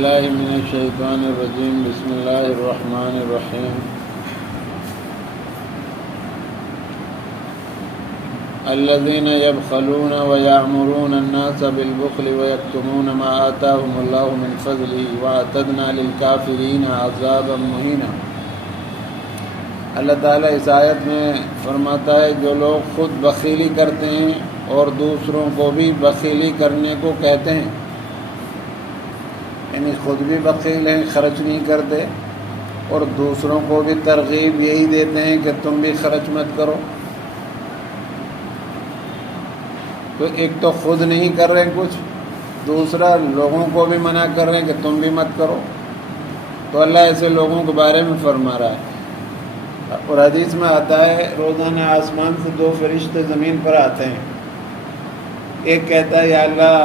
باللہ من الشیطان الرجیم بسم اللہ الرحمن الرحیم الذین یبخلون ویأمرون الناس بالبخل ویکتمون ما آتاهم اللہ من فضلہ واعتدنا للکافرین عذابا مہینا۔ اللہ تعالیٰ اس آیت میں فرماتا ہے جو لوگ خود بخیلی کرتے ہیں اور دوسروں کو بھی بخیلی کرنے کو کہتے ہیں، یعنی خود بھی بخیل ہیں، خرچ نہیں کرتے، اور دوسروں کو بھی ترغیب یہی دیتے ہیں کہ تم بھی خرچ مت کرو، تو ایک تو خود نہیں کر رہے کچھ، دوسرا لوگوں کو بھی منع کر رہے ہیں کہ تم بھی مت کرو، تو اللہ ایسے لوگوں کے بارے میں فرما رہا ہے۔ اور حدیث میں آتا ہے روزانہ آسمان سے دو فرشتے زمین پر آتے ہیں، ایک کہتا ہے یا اللہ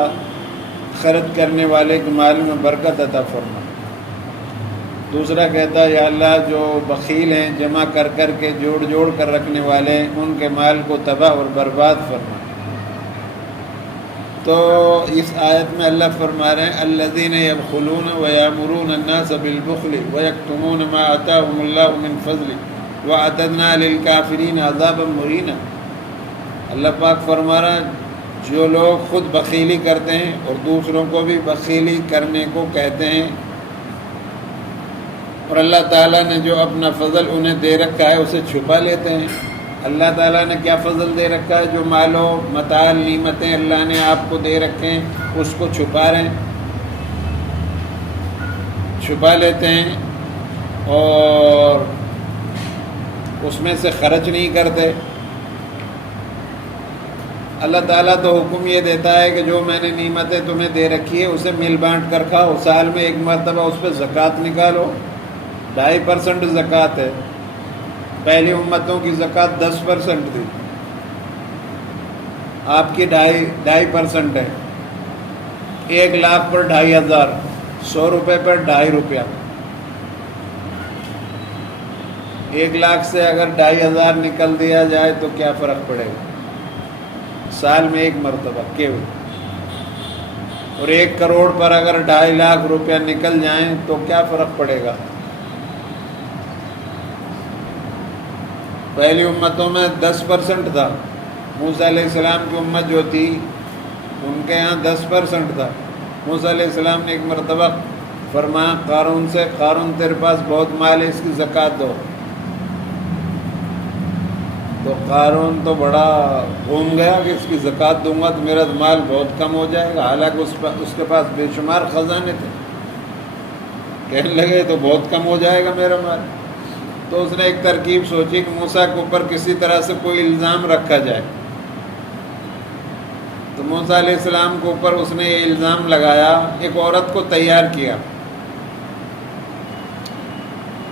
خرچ کرنے والے کے مال میں برکت عطا فرما، دوسرا کہتا ہے یا اللہ جو بخیل ہیں، جمع کر کر کے جوڑ کر رکھنے والے ہیں، ان کے مال کو تباہ اور برباد فرما۔ تو اس آیت میں اللہ فرما رہے ہیں الذین یبخلون ویأمرون الناس بالبخل ویکتمون ما آتاهم اللہ من فضلہ واعتدنا للکافرین عذابا مہینا۔ اللہ پاک فرما رہا ہے جو لوگ خود بخیلی کرتے ہیں اور دوسروں کو بھی بخیلی کرنے کو کہتے ہیں، اور اللہ تعالیٰ نے جو اپنا فضل انہیں دے رکھا ہے اسے چھپا لیتے ہیں۔ اللہ تعالیٰ نے کیا فضل دے رکھا ہے؟ جو مال و متاع نعمتیں اللہ نے آپ کو دے رکھے ہیں اس کو چھپا رہے ہیں، چھپا لیتے ہیں اور اس میں سے خرچ نہیں کرتے۔ اللہ تعالیٰ تو حکم یہ دیتا ہے کہ جو میں نے نعمتیں تمہیں دے رکھی ہے اسے مل بانٹ کر کھاؤ، سال میں ایک مرتبہ اس پہ زکوٰۃ نکالو، 2.5% زکوٰۃ ہے، پہلی امتوں کی زکوٰۃ 10% تھی، آپ کی 2.5% ہے، 1 لاکھ پر 2,500، 100 روپے پر 2.5 روپیہ، 1 لاکھ سے اگر 2,500 نکل دیا جائے تو کیا فرق پڑے گا؟ سال میں ایک مرتبہ کیوں، اور 1 کروڑ پر اگر 2.5 لاکھ روپیہ نکل جائیں تو کیا فرق پڑے گا؟ پہلی امتوں میں 10% تھا، موسیٰ علیہ السلام کی امت جو تھی ان کے یہاں 10% تھا۔ موسیٰ علیہ السلام نے ایک مرتبہ فرمایا قارون سے، قارون تیرے پاس بہت مال ہے، اس کی زکوٰۃ دو، تو قارون تو بڑا گھوم گیا کہ اس کی زکوٰۃ دوں گا تو میرا مال بہت کم ہو جائے گا، حالانکہ اس کے پاس بے شمار خزانے تھے، کہنے لگے تو بہت کم ہو جائے گا میرا مال۔ تو اس نے ایک ترکیب سوچی کہ موسیٰ کے اوپر کسی طرح سے کوئی الزام رکھا جائے، تو موسیٰ علیہ السلام کے اوپر اس نے یہ الزام لگایا، ایک عورت کو تیار کیا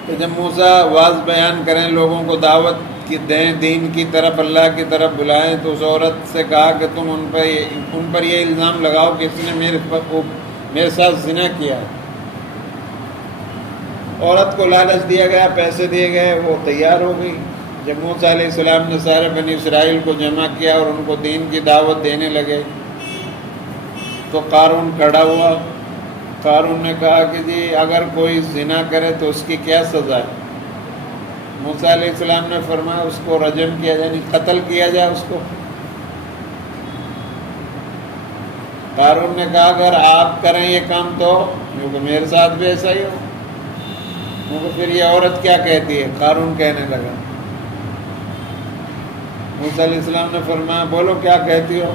کہ جب موسیٰ واعظ بیان کریں، لوگوں کو دعوت کی دیں، دین کی طرف، اللہ کی طرف بلائیں، تو اس عورت سے کہا کہ تم ان پر یہ الزام لگاؤ کہ اس نے میرے ساتھ زنا کیا ہے۔ عورت کو لالچ دیا گیا، پیسے دیے گئے، وہ تیار ہو گئی۔ جب موسیٰ علیہ السلام نے سارے بنی اسرائیل کو جمع کیا اور ان کو دین کی دعوت دینے لگے تو قارون کھڑا ہوا۔ قارون نے کہا کہ جی اگر کوئی زنا کرے تو اس کی کیا سزا ہے؟ موسیٰ علیہ السلام نے فرمایا اس کو رجم کیا جائے، یعنی قتل کیا جائے اس کو۔ قارون نے کہا اگر آپ کریں یہ کام تو کیونکہ میرے ساتھ بھی ایسا ہی ہو، کیونکہ پھر یہ عورت کیا کہتی ہے؟ قارون کہنے لگا۔ موسیٰ علیہ السلام نے فرمایا بولو کیا کہتی ہو؟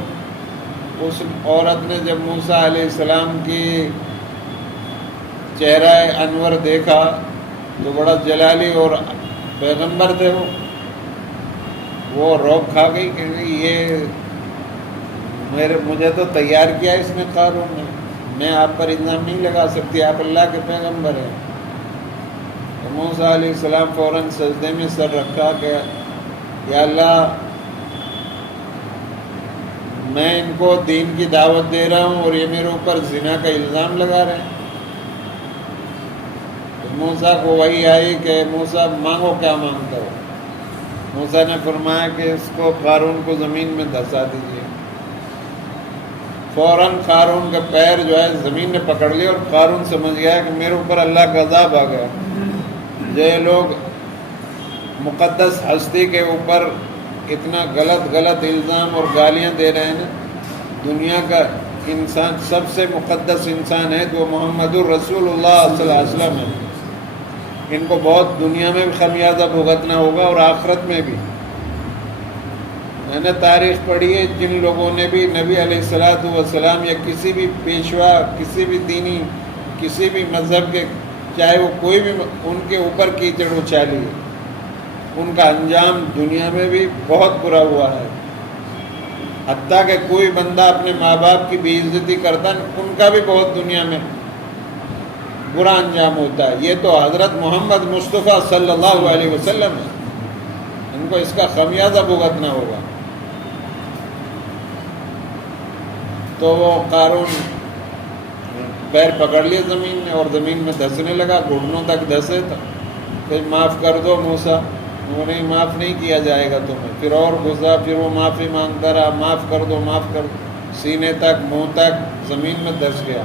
اس عورت نے جب موسیٰ علیہ السلام کی چہرہ انور دیکھا تو بڑا جلالی اور پیغمبر تھے وہ روک کھا گئی کہ یہ مجھے تو تیار کیا اس نے قارون نے، میں آپ پر الزام نہیں لگا سکتی، آپ اللہ کے پیغمبر ہیں۔ تو موسیٰ علیہ السلام فوراً سجدے میں سر رکھا کہ یا اللہ میں ان کو دین کی دعوت دے رہا ہوں اور یہ میرے اوپر زنا کا الزام لگا رہے ہیں۔ موسیٰ کو وحی آئی کہ موسیٰ مانگو کیا مانگتا ہو؟ موسیٰ نے فرمایا کہ اس کو قارون کو زمین میں دھسا دیجیے۔ فوراً قارون کا پیر جو ہے زمین نے پکڑ لیا اور قارون سمجھ گیا کہ میرے اوپر اللہ کا عذاب آ گیا۔ یہ لوگ مقدس ہستی کے اوپر اتنا غلط الزام اور گالیاں دے رہے ہیں نا۔ دنیا کا انسان سب سے مقدس انسان ہے تو محمد الرسول اللہ صلی اللہ علیہ وسلم ہے۔ ان کو بہت دنیا میں بھی خمیازہ بھگتنا ہوگا اور آخرت میں بھی۔ میں نے تاریخ پڑھی ہے، جن لوگوں نے بھی نبی علیہ الصلوۃ والسلام یا کسی بھی پیشوا، کسی بھی دینی، کسی بھی مذہب کے، چاہے وہ کوئی بھی، ان کے اوپر کیچڑ اچھالی ہے، ان کا انجام دنیا میں بھی بہت برا ہوا ہے۔ حتیٰ کہ کوئی بندہ اپنے ماں باپ کی بے عزتی کرتا ہے، ان کا بھی بہت دنیا میں برا انجام ہوتا ہے۔ یہ تو حضرت محمد مصطفیٰ صلی اللہ علیہ وسلم ہے، ان کو اس کا خمیازہ بھگتنا ہوگا۔ تو وہ قارون پیر پکڑ لیے زمین میں اور زمین میں دھسنے لگا، گھٹنوں تک دھسے تھا۔ پھر معاف کر دو موسیٰ، وہ نہیں، معاف نہیں کیا جائے گا تمہیں۔ پھر اور گھسا، پھر وہ معافی مانگتا رہا، معاف کر دو معاف کر دو، سینے تک منہ تک زمین میں دھس گیا۔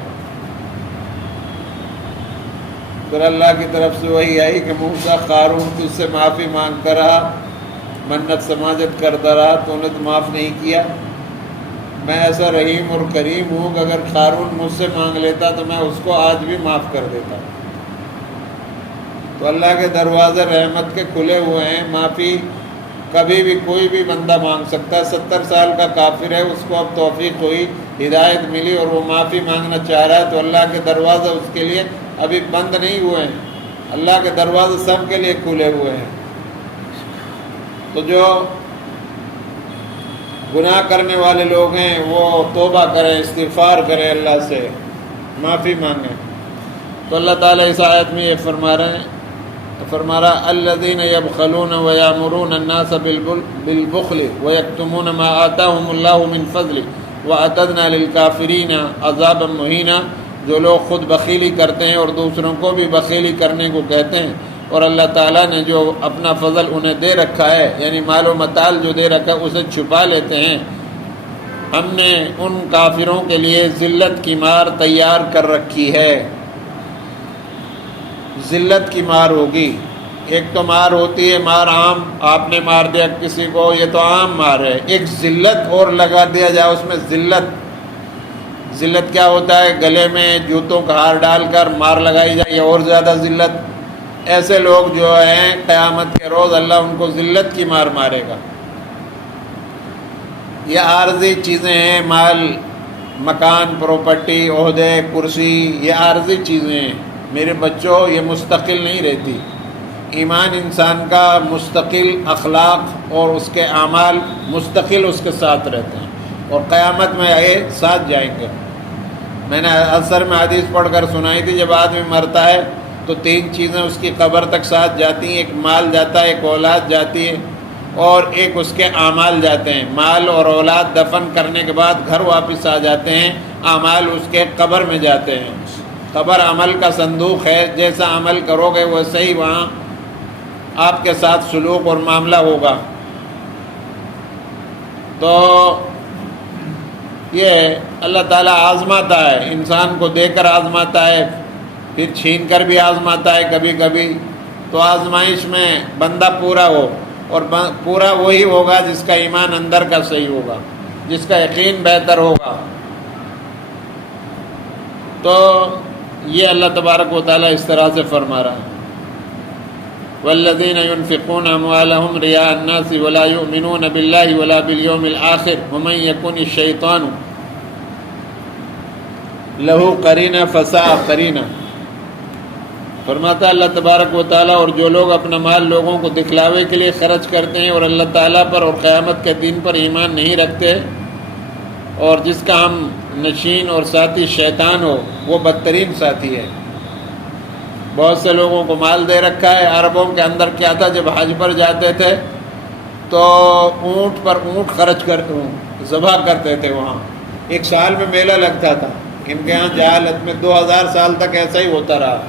پھر اللہ کی طرف سے وہی آئی کہ موسیٰ قارون تجھ سے معافی مانگتا رہا، منت سماجت کرتا رہا، تو نے تو معاف نہیں کیا۔ میں ایسا رحیم اور کریم ہوں کہ اگر قارون مجھ سے مانگ لیتا تو میں اس کو آج بھی معاف کر دیتا۔ تو اللہ کے دروازے رحمت کے کھلے ہوئے ہیں، معافی کبھی بھی کوئی بھی بندہ مانگ سکتا ہے۔ 70 سال کا کافر ہے، اس کو اب توفیق ہوئی، ہدایت ملی اور وہ معافی مانگنا چاہ رہا ہے، تو اللہ کے دروازے اس کے لیے ابھی بند نہیں ہوئے ہیں، اللہ کے دروازے سب کے لیے کھلے ہوئے ہیں۔ تو جو گناہ کرنے والے لوگ ہیں وہ توبہ کریں، استغفار کریں، اللہ سے معافی مانگیں۔ تو اللہ تعالیٰ اس آیت میں یہ فرما رہا الذین یبخلون ویامرون الناس بالبخل ویکتمون ما آتاہم اللہ من فضل واعتدنا للکافرین عذابا مہینا۔ جو لوگ خود بخیلی کرتے ہیں اور دوسروں کو بھی بخیلی کرنے کو کہتے ہیں، اور اللہ تعالیٰ نے جو اپنا فضل انہیں دے رکھا ہے، یعنی مال و متال جو دے رکھا ہے، اسے چھپا لیتے ہیں، ہم نے ان کافروں کے لیے ذلت کی مار تیار کر رکھی ہے۔ ذلت کی مار ہوگی، ایک تو مار ہوتی ہے مار عام، آپ نے مار دیا کسی کو، یہ تو عام مار ہے۔ ایک ذلت اور لگا دیا جائے اس میں، ذلت کیا ہوتا ہے؟ گلے میں جوتوں کا ہار ڈال کر مار لگائی جائے، یہ اور زیادہ ذلت۔ ایسے لوگ جو ہیں قیامت کے روز اللہ ان کو ذلت کی مار مارے گا۔ یہ عارضی چیزیں ہیں، مال، مکان، پراپرٹی، عہدے، کرسی، یہ عارضی چیزیں ہیں میرے بچوں، یہ مستقل نہیں رہتی۔ ایمان انسان کا مستقل، اخلاق اور اس کے اعمال مستقل اس کے ساتھ رہتے ہیں، اور قیامت میں یہ ساتھ جائیں گے۔ میں نے اثر میں حدیث پڑھ کر سنائی تھی، جب آدمی مرتا ہے تو 3 چیزیں اس کی قبر تک ساتھ جاتی ہیں، ایک مال جاتا ہے، ایک اولاد جاتی ہے، اور ایک اس کے اعمال جاتے ہیں۔ مال اور اولاد دفن کرنے کے بعد گھر واپس آ جاتے ہیں، اعمال اس کے قبر میں جاتے ہیں۔ قبر عمل کا صندوق ہے، جیسا عمل کرو گے ویسے ہی وہاں آپ کے ساتھ سلوک اور معاملہ ہوگا۔ تو یہ اللہ تعالیٰ آزماتا ہے، انسان کو دے کر آزماتا ہے، پھر چھین کر بھی آزماتا ہے کبھی کبھی۔ تو آزمائش میں بندہ پورا ہو، اور پورا وہی ہوگا جس کا ایمان اندر کا صحیح ہوگا، جس کا یقین بہتر ہوگا۔ تو یہ اللہ تبارک و تعالیٰ اس طرح سے فرما رہا ہے والذین ينفقون اموالهم رئاء الناس ولا يؤمنون بالله ولا باليوم الآخر ومن يكن الشيطان له قرینہ فساء قرینہ۔ فرماتا اللہ تبارک و تعالیٰ، اور جو لوگ اپنا مال لوگوں کو دکھلاوے کے لیے خرچ کرتے ہیں اور اللہ تعالیٰ پر اور قیامت کے دن پر ایمان نہیں رکھتے، اور جس کا ہم نشین اور ساتھی شیطان ہو، وہ بدترین ساتھی ہے۔ بہت سے لوگوں کو مال دے رکھا ہے۔ عربوں کے اندر کیا تھا، جب حج پر جاتے تھے تو اونٹ پر اونٹ خرچ کر ذبح کرتے تھے۔ وہاں ایک سال میں میلہ لگتا تھا، ان کے یہاں جہالت میں 2000 سال تک ایسا ہی ہوتا رہا۔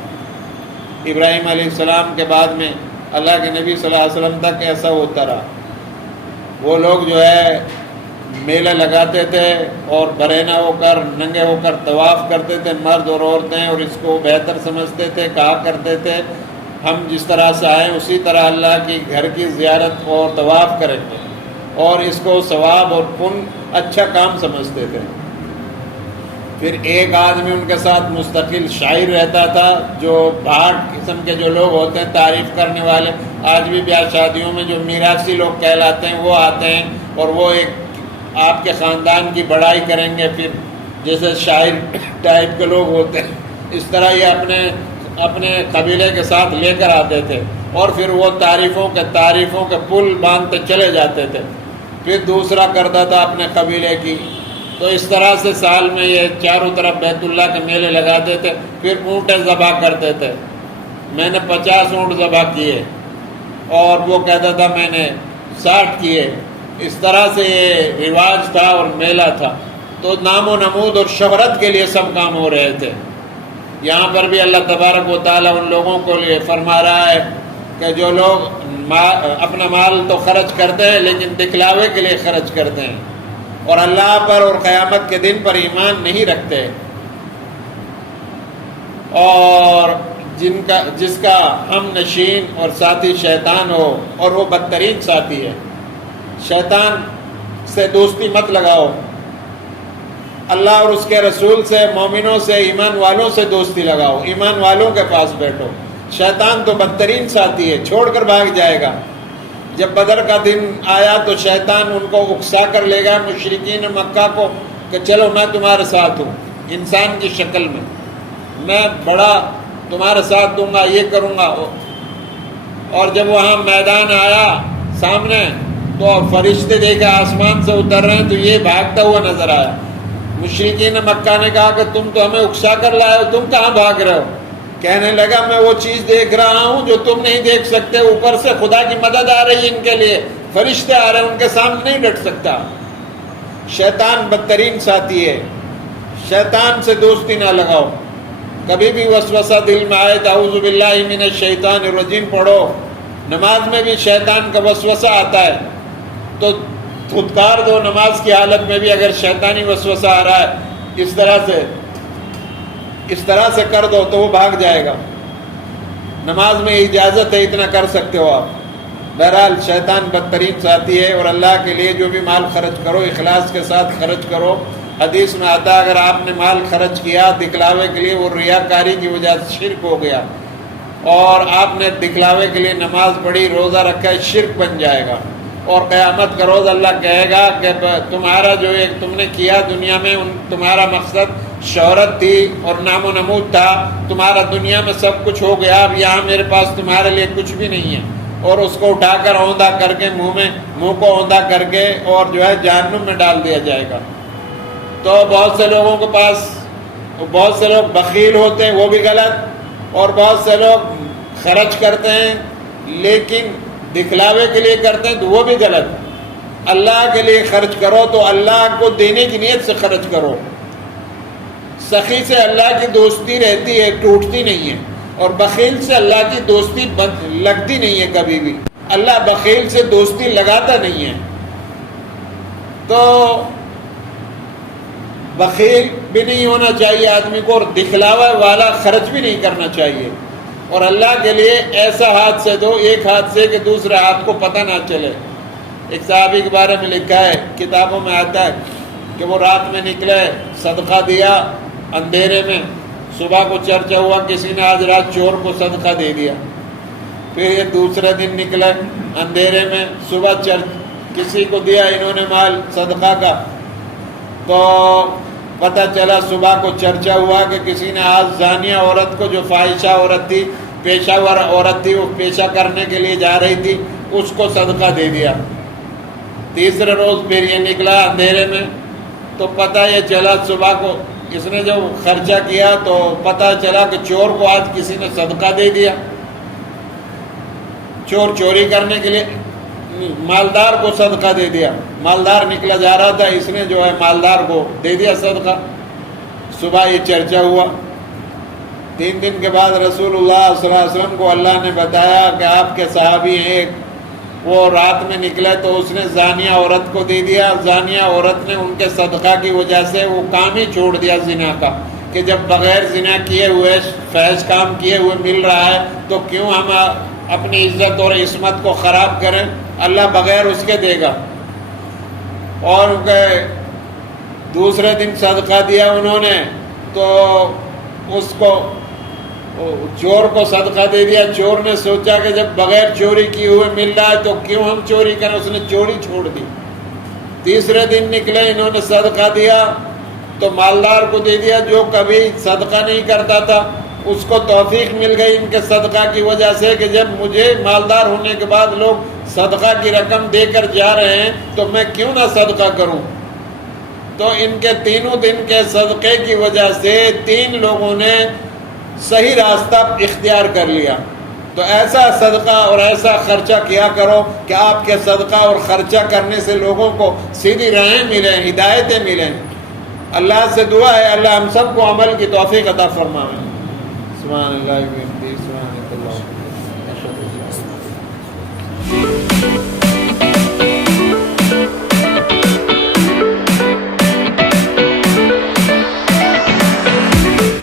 ابراہیم علیہ السلام کے بعد میں اللہ کے نبی صلی اللہ علیہ وسلم تک ایسا ہوتا رہا۔ وہ لوگ جو ہے میلے لگاتے تھے اور برہنہ ہو کر ننگے ہو کر طواف کرتے تھے مرد اور عورتیں، اور اس کو بہتر سمجھتے تھے، کہا کرتے تھے ہم جس طرح سے آئیں اسی طرح اللہ کی گھر کی زیارت اور طواف کریں گے، اور اس کو ثواب اور پن اچھا کام سمجھتے تھے۔ پھر ایک آدمی ان کے ساتھ مستقل شاعر رہتا تھا، جو باہر قسم کے جو لوگ ہوتے ہیں تعریف کرنے والے، آج بھی بیاہ شادیوں میں جو میراثی لوگ کہلاتے ہیں وہ آتے ہیں اور وہ ایک آپ کے خاندان کی بڑائی کریں گے، پھر جیسے شاعر ٹائپ کے لوگ ہوتے ہیں اس طرح یہ اپنے قبیلے کے ساتھ لے کر آتے تھے، اور پھر وہ تعریفوں کے پل باندھتے چلے جاتے تھے، پھر دوسرا کرتا تھا اپنے قبیلے کی۔ تو اس طرح سے سال میں یہ چاروں طرف بیت اللہ کے میلے لگاتے تھے، پھر اونٹیں ذبح کرتے تھے۔ میں نے 50 اونٹ ذبح کیے اور وہ کہتا تھا میں نے 60 کیے۔ اس طرح سے یہ رواج تھا اور میلہ تھا۔ تو نام و نمود اور شہرت کے لیے سب کام ہو رہے تھے۔ یہاں پر بھی اللہ تبارک و تعالیٰ ان لوگوں کو لیے فرما رہا ہے کہ جو لوگ اپنا مال تو خرچ کرتے ہیں لیکن دکھلاوے کے لیے خرچ کرتے ہیں اور اللہ پر اور قیامت کے دن پر ایمان نہیں رکھتے، اور جس کا ہم نشین اور ساتھی شیطان ہو، اور وہ بدترین ساتھی ہے۔ شیطان سے دوستی مت لگاؤ، اللہ اور اس کے رسول سے، مومنوں سے، ایمان والوں سے دوستی لگاؤ، ایمان والوں کے پاس بیٹھو۔ شیطان تو بدترین ساتھی ہے، چھوڑ کر بھاگ جائے گا۔ جب بدر کا دن آیا تو شیطان ان کو اکسا کر لے گیا مشرکین مکہ کو کہ چلو میں تمہارے ساتھ ہوں، انسان کی شکل میں بڑا تمہارے ساتھ دوں گا، یہ کروں گا۔ اور جب وہاں میدان آیا سامنے تو فرشتے دیکھے آسمان سے اتر رہے ہیں تو یہ بھاگتا ہوا نظر آیا۔ مشرکین مکہ نے کہا کہ تم تو ہمیں اکسا کر لائے ہو، تم کہاں بھاگ رہے ہو؟ کہنے لگا میں وہ چیز دیکھ رہا ہوں جو تم نہیں دیکھ سکتے، اوپر سے خدا کی مدد آ رہی ہے ان کے لیے، فرشتے آ رہے ہیں، ان کے سامنے نہیں ڈٹ سکتا۔ شیطان بدترین ساتھی ہے، شیطان سے دوستی نہ لگاؤ۔ کبھی بھی وسوسہ دل میں آئے تو اعوذ باللہ من الشیطان الرجیم پڑھو۔ نماز میں بھی شیطان کا وسوسہ آتا ہے تو دھتکار دو، نماز کی حالت میں بھی اگر شیطانی وسوسہ آ رہا ہے اس طرح سے کر دو تو وہ بھاگ جائے گا۔ نماز میں اجازت ہے، اتنا کر سکتے ہو آپ۔ بہرحال شیطان بدترین ساتھی ہے، اور اللہ کے لیے جو بھی مال خرچ کرو اخلاص کے ساتھ خرچ کرو۔ حدیث میں آتا ہے اگر آپ نے مال خرچ کیا دکھلاوے کے لیے، وہ ریاکاری کی وجہ سے شرک ہو گیا، اور آپ نے دکھلاوے کے لیے نماز پڑھی، روزہ رکھا، شرک بن جائے گا، اور قیامت کا روز اللہ کہے گا کہ تمہارا جو ایک تم نے کیا دنیا میں، تمہارا مقصد شہرت تھی اور نام و نمود تھا، تمہارا دنیا میں سب کچھ ہو گیا، اب یہاں میرے پاس تمہارے لیے کچھ بھی نہیں ہے، اور اس کو اٹھا کر اوندا کر کے منہ کو اوندا کر کے اور جو ہے جہنم میں ڈال دیا جائے گا۔ تو بہت سے لوگوں کے پاس، بہت سے لوگ بخیل ہوتے ہیں، وہ بھی غلط، اور بہت سے لوگ خرچ کرتے ہیں لیکن دکھلاوے کے لیے کرتے ہیں تو وہ بھی غلط۔ اللہ کے لیے خرچ کرو تو اللہ کو دینے کی نیت سے خرچ کرو۔ سخی سے اللہ کی دوستی رہتی ہے، ٹوٹتی نہیں ہے، اور بخیل سے اللہ کی دوستی لگتی نہیں ہے کبھی بھی۔ اللہ بخیل سے دوستی لگاتا نہیں ہے۔ تو بخیل بھی نہیں ہونا چاہیے آدمی کو، اور دکھلاوا والا خرچ بھی نہیں کرنا چاہیے، اور اللہ کے لیے ایسا ہاتھ سے دو، ایک ہاتھ سے کہ دوسرے ہاتھ کو پتہ نہ چلے۔ ایک صحابی کے بارے میں لکھا ہے، کتابوں میں آتا ہے کہ وہ رات میں نکلے، صدقہ دیا اندھیرے میں، صبح کو چرچا ہوا کسی نے آج رات چور کو صدقہ دے دیا، پھر یہ دوسرے دن نکلے اندھیرے میں، صبح کسی کو دیا انہوں نے مال صدقہ کا، تو پتہ چلا صبح کو چرچا ہوا کہ کسی نے آج زانیہ عورت کو، جو فاحشہ عورت تھی، پیشہ ور عورت تھی، وہ پیشہ کرنے کے لیے جا رہی تھی، اس کو صدقہ دے دیا۔ تیسرے روز پھر یہ نکلا اندھیرے میں، تو پتہ یہ چلا صبح کو اس نے جو خرچہ کیا تو پتہ چلا کہ چور کو آج کسی نے صدقہ دے دیا۔ چور چوری کرنے کے لیے مالدار کو صدقہ دے دیا، مالدار نکلا جا رہا تھا، اس نے جو ہے مالدار کو دے دیا صدقہ۔ صبح یہ چرچا ہوا، 3 دن کے بعد رسول اللہ صلی اللہ علیہ وسلم کو اللہ نے بتایا کہ آپ کے صحابی ہیں، وہ رات میں نکلے تو اس نے زانیہ عورت کو دے دیا، زانیہ عورت نے ان کے صدقہ کی وجہ سے وہ کام ہی چھوڑ دیا زنا کا، کہ جب بغیر زنا کیے ہوئے فحش کام کیے ہوئے مل رہا ہے تو کیوں ہم اپنی عزت اور عصمت کو خراب کریں، اللہ بغیر اس کے دے گا۔ اور دوسرے دن صدقہ دیا انہوں نے تو اس کو چور کو صدقہ دے دیا، چور نے سوچا کہ جب بغیر چوری کیے ہوئے مل رہا ہے تو کیوں ہم چوری کریں، اس نے چوری چھوڑ دی۔ تیسرے دن نکلے، انہوں نے صدقہ دیا تو مالدار کو دے دیا جو کبھی صدقہ نہیں کرتا تھا، اس کو توفیق مل گئی ان کے صدقہ کی وجہ سے کہ جب مجھے مالدار ہونے کے بعد لوگ صدقہ کی رقم دے کر جا رہے ہیں تو میں کیوں نہ صدقہ کروں۔ تو ان کے تینوں دن کے صدقے کی وجہ سے 3 لوگوں نے صحیح راستہ اختیار کر لیا۔ تو ایسا صدقہ اور ایسا خرچہ کیا کرو کہ آپ کے صدقہ اور خرچہ کرنے سے لوگوں کو سیدھی راہیں ملیں، ہدایتیں ملیں۔ اللہ سے دعا ہے اللہ ہم سب کو عمل کی توفیق عطا فرمائے۔ سبحان اللہ و بحمدہ، سبحان اللہ۔